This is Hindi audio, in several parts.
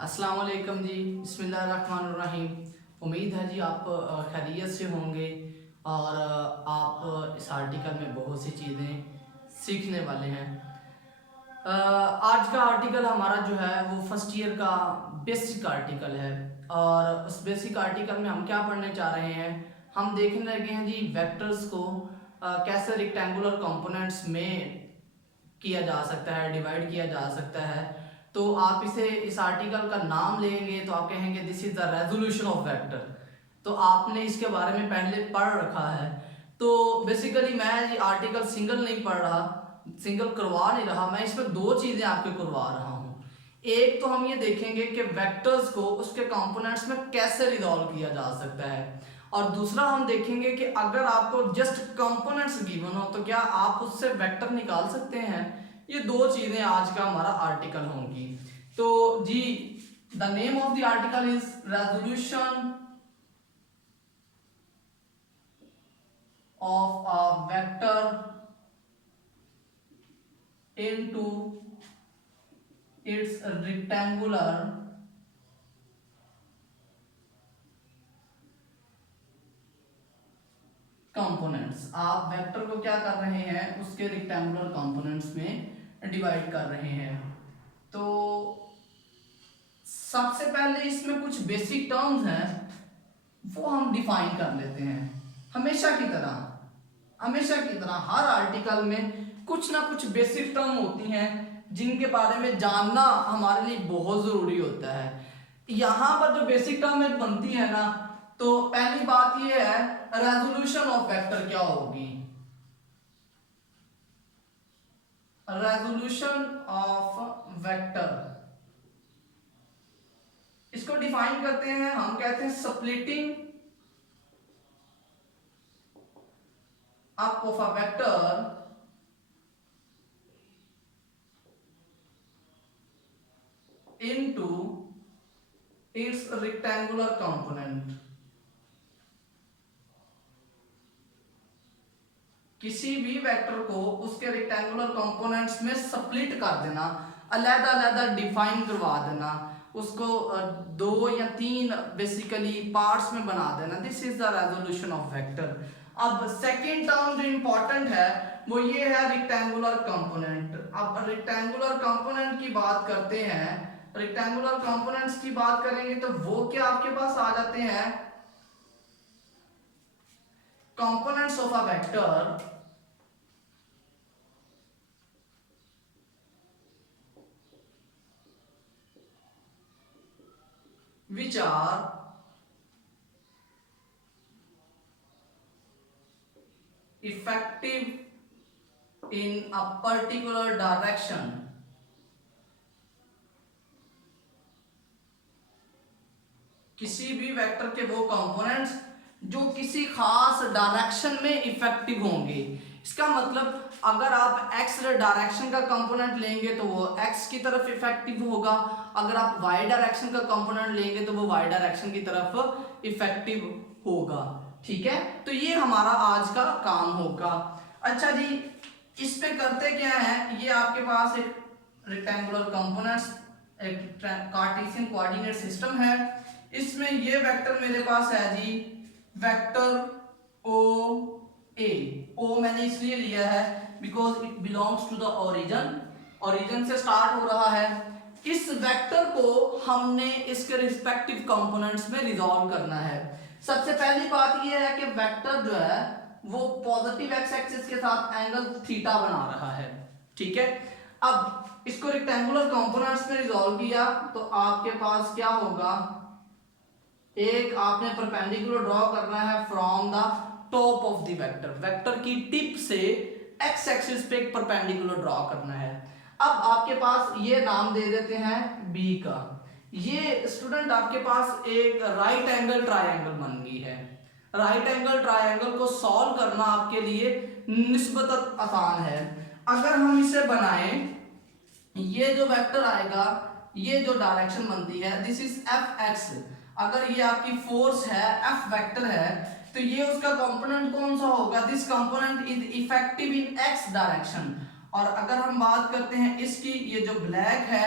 अस्सलाम वालेकुम जी। बिस्मिल्लाहिर्रहमानिर्रहीम। उम्मीद है जी आप खैरियत से होंगे और आप इस आर्टिकल में बहुत सी चीज़ें सीखने वाले हैं। आज का आर्टिकल हमारा जो है वो फर्स्ट ईयर का बेसिक आर्टिकल है और उस बेसिक आर्टिकल में हम क्या पढ़ने चाह रहे हैं, हम देखने लगे हैं जी वेक्टर्स को कैसे रेक्टेंगुलर कंपोनेंट्स में किया जा सकता है, डिवाइड किया जा सकता है। तो आप इसे इस आर्टिकल का नाम लेंगे तो आप कहेंगे this is the resolution of vector. तो आपने इसके बारे में पहले पढ़ रखा है। तो बेसिकली मैं ये आर्टिकल सिंगल नहीं पढ़ रहा, सिंगल करवा नहीं रहा, मैं इसमें दो चीज़ें आपको करवा रहा हूँ। एक तो हम ये देखेंगे कि वेक्टर्स को उसके कंपोनेंट्स में कैसे रिजॉल्व किया जा सकता है, और दूसरा हम देखेंगे कि अगर आपको जस्ट कंपोनेंट्स गिवन हो तो क्या आप उससे वेक्टर निकाल सकते हैं। ये दो चीजें आज का हमारा आर्टिकल होंगी। तो जी the name of the article is resolution of a vector into its rectangular components. आप वेक्टर को क्या कर रहे हैं, उसके रेक्टेंगुलर कंपोनेंट्स में डिवाइड कर रहे हैं। तो सबसे पहले इसमें कुछ बेसिक टर्म्स हैं, वो हम डिफाइन कर लेते हैं। हमेशा की तरह हर आर्टिकल में कुछ ना कुछ बेसिक टर्म होती हैं जिनके बारे में जानना हमारे लिए बहुत जरूरी होता है। यहाँ पर जो बेसिक टर्म एक बनती है ना, तो पहली बात ये है रेजोल्यूशन ऑफ वेक्टर क्या होगी। रेजोल्यूशन ऑफ वेक्टर, इसको डिफाइन करते हैं, हम कहते हैं splitting up of a vector into its rectangular component। किसी भी वेक्टर को उसके रेक्टेंगुलर कंपोनेंट्स में स्प्लिट कर देना, अलग-अलग डिफाइन करवा देना, उसको दो या तीन बेसिकली पार्ट्स में बना देना। This is the resolution of vector. अब सेकेंड टर्म जो इंपॉर्टेंट है वो ये है रेक्टेंगुलर कंपोनेंट। अब रेक्टेंगुलर कंपोनेंट की बात करते हैं, रेक्टेंगुलर कंपोनेंट्स की बात करेंगे तो वो क्या आपके पास आ जाते हैं, components of a vector which are effective in a particular direction। किसी भी वेक्टर के वो कंपोनेंट्स जो किसी खास डायरेक्शन में इफेक्टिव होंगे। इसका मतलब अगर आप एक्स डायरेक्शन का कंपोनेंट लेंगे तो वो एक्स की तरफ इफेक्टिव होगा, अगर आप वाई डायरेक्शन का कंपोनेंट लेंगे तो वो वाई डायरेक्शन की तरफ इफेक्टिव होगा। ठीक है, तो ये हमारा आज का काम होगा। अच्छा जी, इस पे करते क्या है, ये आपके पास एक रेक्टेंगुलर कंपोनेंट्स, एक कार्टेशियन कोऑर्डिनेट सिस्टम है। इसमें ये वेक्टर मेरे पास है जी वेक्टर ओ ए। ओ मैंने इसलिए लिया है because it belongs to the origin, origin से स्टार्ट हो रहा है। इस वेक्टर को हमने इसके रिस्पेक्टिव कंपोनेंट्स में रिजॉल्व करना है। सबसे पहली बात यह है कि वेक्टर जो है वो पॉजिटिव एक्स एक्सिस के साथ एंगल थीटा बना रहा है। ठीक है, अब इसको रेक्टेंगुलर कंपोनेंट्स में रिजॉल्व किया तो आपके पास क्या होगा, एक आपने परपेंडिकुलर ड्रॉ करना है from the top of the vector, vector की टिप से एक्स एक्सिस पे एक परपेंडिकुलर ड्रॉ करना है। अब आपके पास ये नाम दे देते हैं बी का। ये स्टूडेंट आपके पास एक राइट एंगल ट्रायंगल बन गई है। राइट एंगल ट्रायंगल को सॉल्व करना आपके लिए निस्बतन आसान है। अगर हम इसे बनाएं, ये जो वेक्टर आएगा, ये जो डायरेक्शन बनती है दिस इज एफ एक्स। अगर ये आपकी फोर्स है, एफ वेक्टर है, तो ये उसका कंपोनेंट कौन सा होगा, this component is effective in X direction. और अगर हम बात करते हैं इसकी, ये जो ब्लैक है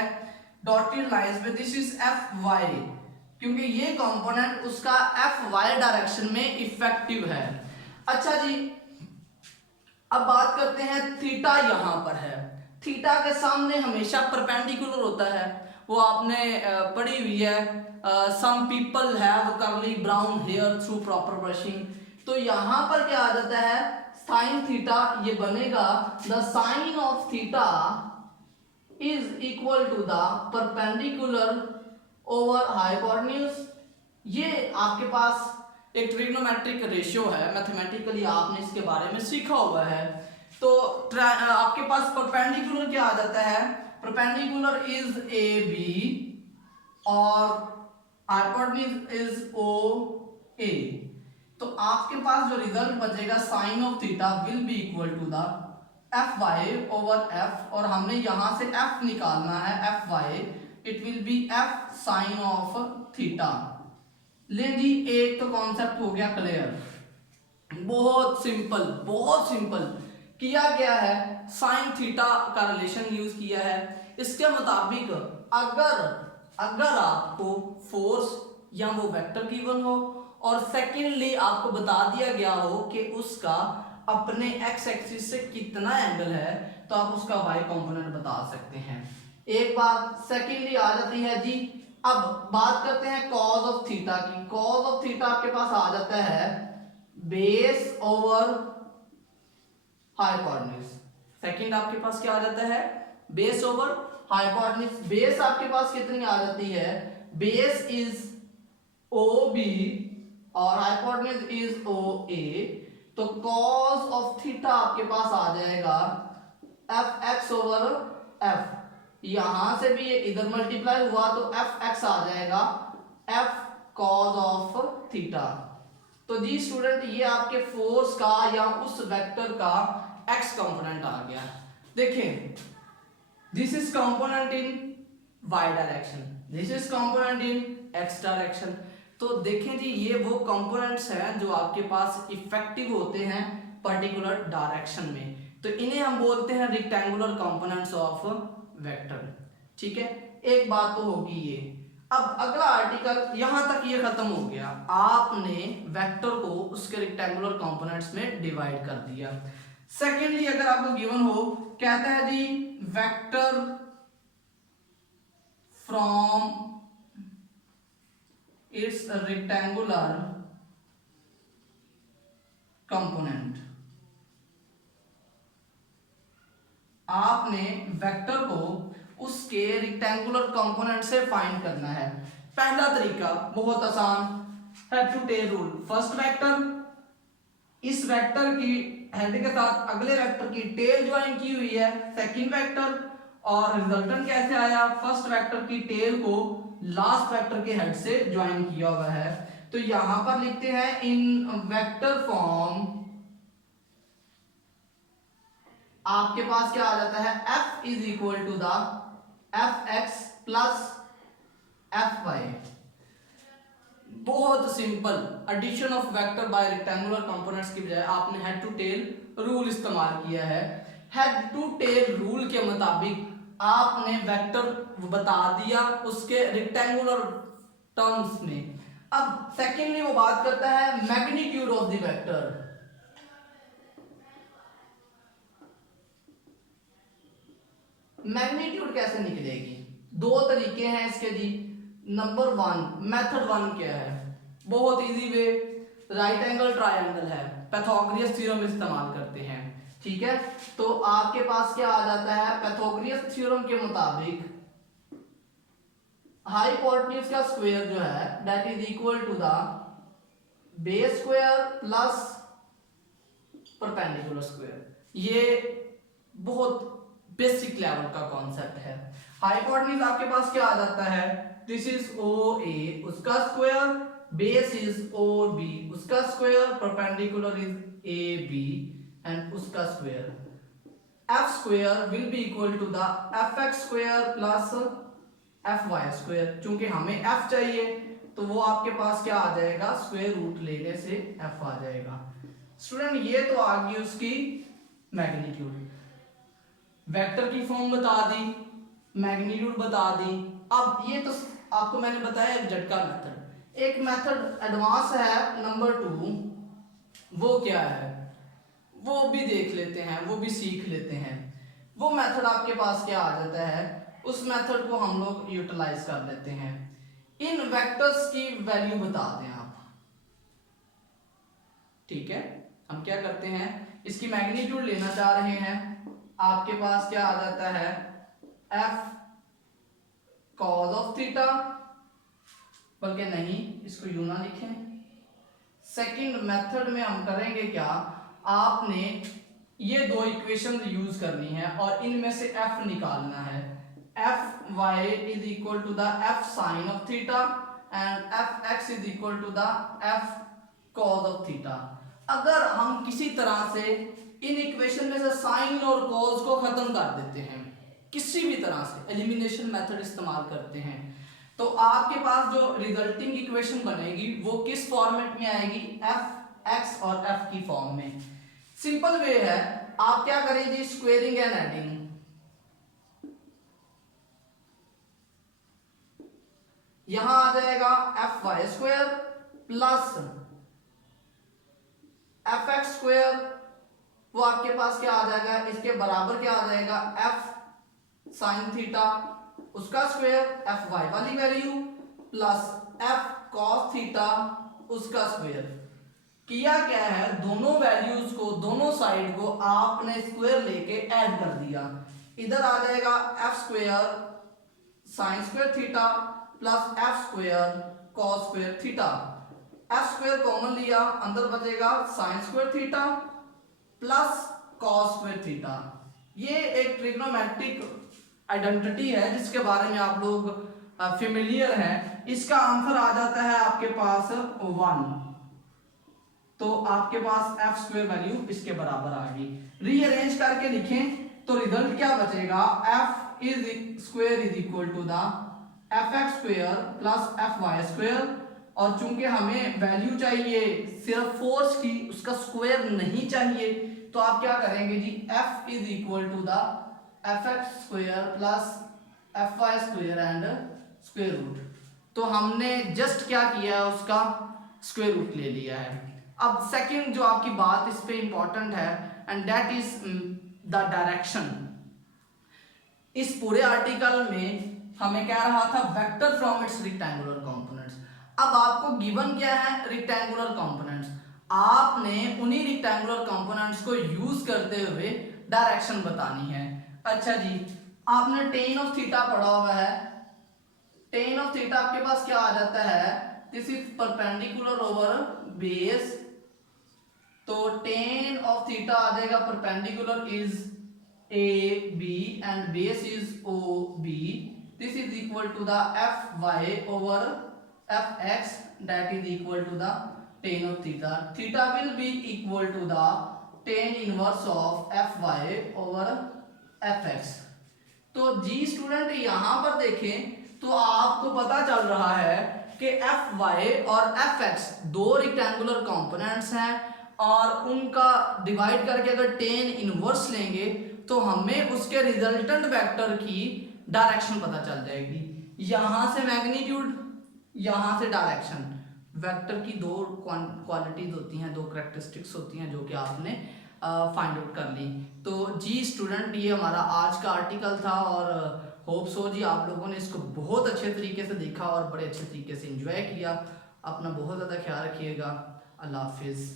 डॉटेड लाइंस पे, दिस इज एफ वाई, क्योंकि ये कंपोनेंट उसका एफ वाई डायरेक्शन में इफेक्टिव है। अच्छा जी, अब बात करते हैं थीटा यहां पर है। थीटा के सामने हमेशा परपेंडिकुलर होता है, वो आपने पढ़ी हुई है। Some people have curly brown hair through proper brushing. तो यहां पर क्या आ जाता है, साइन थीटा, ये बनेगा the sine of theta is equal to the perpendicular over hypotenuse. ये आपके पास एक ट्रिग्नोमेट्रिक रेशियो है, मैथमेटिकली आपने इसके बारे में सीखा हुआ है। तो आपके पास परपेंडिकुलर क्या आ जाता है, परपेंडिकुलर इज ए बी और हाइपोटेन्यूज इज ओ ए। तो आपके पास जो रिजल्ट बचेगा sine of theta will be equal to the F Y over F, और हमने यहां से एफ निकालना है, F Y, it will be F sine of theta. ले जी, एक तो कॉन्सेप्ट हो गया क्लियर। बहुत सिंपल, बहुत सिंपल किया गया है, साइन थीटा का रिलेशन यूज किया है। इसके मुताबिक अगर आपको फोर्स या वो वेक्टर गिवन हो, और सेकेंडली आपको बता दिया गया हो कि उसका अपने एक्स एक्सिस से कितना एंगल है, तो आप उसका वाई कंपोनेंट बता सकते हैं। एक बात सेकेंडली आ जाती है जी। अब बात करते हैं कॉज ऑफ थीटा की। कॉज ऑफ थीटा आपके पास आ जाता है बेस ओवर हाइपोटेन्यूज। सेकंड आपके पास क्या आ जाता है, बेस ओवर हाइपोटेन्यूज। बेस आपके पास कितनी आ जाती है, बेस इज ओ बी और हाइपोटेन्यूज इज ओ ए। तो कॉज ऑफ थीटा आपके पास आ जाएगा एफ एक्स ओवर एफ। यहां से भी ये इधर मल्टीप्लाई हुआ तो एफ एक्स आ जाएगा एफ कॉज ऑफ थीटा। तो जी स्टूडेंट, ये आपके फोर्स का या उस वेक्टर का एक्स कंपोनेंट आ गया। देखें, this is component in Y direction, this is component in X direction. तो देखें जी, ये वो कंपोनेंट्स हैं जो आपके पास इफेक्टिव होते हैं पर्टिकुलर डायरेक्शन में। तो इन्हें हम बोलते हैं रेक्टेंगुलर कंपोनेंट्स ऑफ वेक्टर। ठीक है, एक बात तो होगी ये। अब अगला आर्टिकल, यहां तक ये खत्म हो गया, आपने वेक्टर को उसके रेक्टेंगुलर कंपोनेंट्स में डिवाइड कर दिया। सेकेंडली अगर आपको गिवन हो, कहता है जी vector from its rectangular component. आपने वेक्टर को उसके रेक्टेंगुलर कंपोनेंट से फाइंड करना है। पहला तरीका बहुत आसान, head to tail rule. First vector, इस वेक्टर की हेड के साथ अगले वेक्टर की टेल ज्वाइन की हुई है। सेकंड वेक्टर, और रिजल्टेंट कैसे आया, फर्स्ट वेक्टर की टेल को लास्ट वेक्टर के हेड से ज्वाइन किया हुआ है। तो यहां पर लिखते हैं इन वेक्टर फॉर्म आपके पास क्या आ जाता है, f is equal to the F x plus F y. बहुत simple, addition of vector by rectangular components की बजाय आपने हेड टू टेल रूल इस्तेमाल किया है। हेड टू टेल रूल के मुताबिक आपने वेक्टर बता दिया उसके रेक्टेंगुलर टर्म्स में। अब सेकेंडली वो बात करता है magnitude of the vector. Magnitude कैसे निकलेगी, दो तरीके हैं इसके जी। नंबर वन, मेथड वन क्या है, बहुत easy way, right angle triangle है, पैथागोरस थ्योरम इस्तेमाल करते हैं। ठीक है, तो आपके पास क्या आ जाता है, पैथागोरस थ्योरम के मुताबिक हाइपोटेन्यूज का स्क्वायर जो है that is equal to the base square plus perpendicular square. ये बहुत बेसिक लेवल का कॉन्सेप्ट है। हाइपोटेन्यूज आपके पास क्या आ जाता है, दिस इज ओ ए उसका square, base is O B उसका square, perpendicular is A B and उसका square. F square will be equal to the F x square plus F Y square. चूंकि हमें एफ चाहिए तो वो आपके पास क्या आ जाएगा, स्क्वायर रूट लेने से एफ आ जाएगा। स्टूडेंट, ये तो आ गई उसकी मैग्नीट्यूड। वेक्टर की फॉर्म बता दी, मैग्नीट्यूड बता दी। अब ये तो आपको मैंने बताया एक झटका मेथड। एक मेथड एडवांस है नंबर 2, वो क्या है वो भी देख लेते हैं, वो भी सीख लेते हैं। वो मेथड आपके पास क्या आ जाता है, उस मेथड को हम लोग यूटिलाइज कर लेते हैं। इन वेक्टर्स की वैल्यू बता दें आप, ठीक है। हम क्या करते हैं, इसकी मैग्नीट्यूड लेना चाह रहे हैं। आपके पास क्या आ जाता है, एफ कॉज ऑफ थीटा, बल्कि नहीं इसको यूं ना लिखें। सेकंड मेथड में हम करेंगे क्या, आपने ये दो इक्वेशन यूज करनी है और इनमें से एफ निकालना है। F Y is equal to the F sine of theta and F X is equal to the F cos of theta. अगर हम किसी तरह से इन इक्वेशन में से साइन और कॉज को खत्म कर देते हैं, किसी भी तरह से एलिमिनेशन मेथड इस्तेमाल करते हैं, तो आपके पास जो रिजल्टिंग इक्वेशन बनेगी वो किस फॉर्मेट में आएगी, एफ एक्स और एफ की फॉर्म में। सिंपल वे है, आप क्या करेंगे, स्क्वेयरिंग एंड एडिंग। यहां आ जाएगा F Y square plus F X square, वो आपके पास क्या आ जाएगा, इसके बराबर क्या आ जाएगा, एफ साइन थीटा उसका स्क्वायर, एफ वाई वाली value plus F cos theta उसका स्क्वायर। किया क्या है, दोनों वैल्यूज को, दोनों साइड को आपने स्क्वायर लेके ऐड कर दिया। इधर आ जाएगा F square sine square theta plus F square cos square theta. F square common लिया, अंदर बचेगा sine square theta plus cos square theta. ये एक ट्रिग्नोमेट्रिक आइडेंटिटी है जिसके बारे में आप लोग फेमिलियर हैं। इसका आंसर आ जाता है आपके पास 1, तो आपके पास एफ स्क्वायर वैल्यू इसके बराबर आ गई। रीअरेंज करके लिखें तो रिजल्ट क्या बचेगा, F is square is equal to the F x square plus F Y square, और चूंकि हमें वैल्यू चाहिए सिर्फ फोर्स की, उसका स्क्वायर नहीं चाहिए, तो आप क्या करेंगे जी, f is equal to the F x square plus F Y square and square root. तो हमने जस्ट क्या किया है, उसका स्क्वायर रूट ले लिया है। अब सेकंड जो आपकी बात इस पे इंपॉर्टेंट है, and that is the direction. इस पूरे आर्टिकल में हमें कह रहा था vector from its rectangular components. अब आपको गिवन क्या है, रेक्टेंगुलर कंपोनेंट्स। आपने उन्हीं रेक्टेंगुलर कंपोनेंट्स को यूज करते हुए डायरेक्शन बतानी है। अच्छा जी, आपने टेन ऑफ थीटा पढ़ा हुआ है। टेन ऑफ थीटा आपके पास क्या आ जाता है, this is perpendicular over base, तो टेन ऑफ थीटा आ जाएगा perpendicular is A B and base is O B. This is equal to the F Y over F X, that is equal to the tan of theta. Theta will be equal to the tan inverse of F Y over F X. तो जी स्टूडेंट यहां पर देखें तो आपको पता चल रहा है कि एफ वाई और एफ एक्स दो रेक्टेंगुलर कंपोनेंट्स हैं, और उनका डिवाइड करके अगर टेन इनवर्स लेंगे तो हमें उसके रिजल्टेंट वेक्टर की डायरेक्शन पता चल जाएगी। यहां से मैग्नीट्यूड, यहां से डायरेक्शन। वेक्टर की दो क्वालिटीज होती हैं, दो कैरेक्टरिस्टिक्स होती हैं जो कि आपने फाइंड आउट कर ली। तो जी स्टूडेंट ये हमारा आज का आर्टिकल था, और होप सो जी आप लोगों ने इसको बहुत अच्छे तरीके से देखा और बड़े अच्छे तरीके से एंजॉय किया। अपना बहुत ज़्यादा ख्याल रखिएगा। अल्लाह हाफिज़।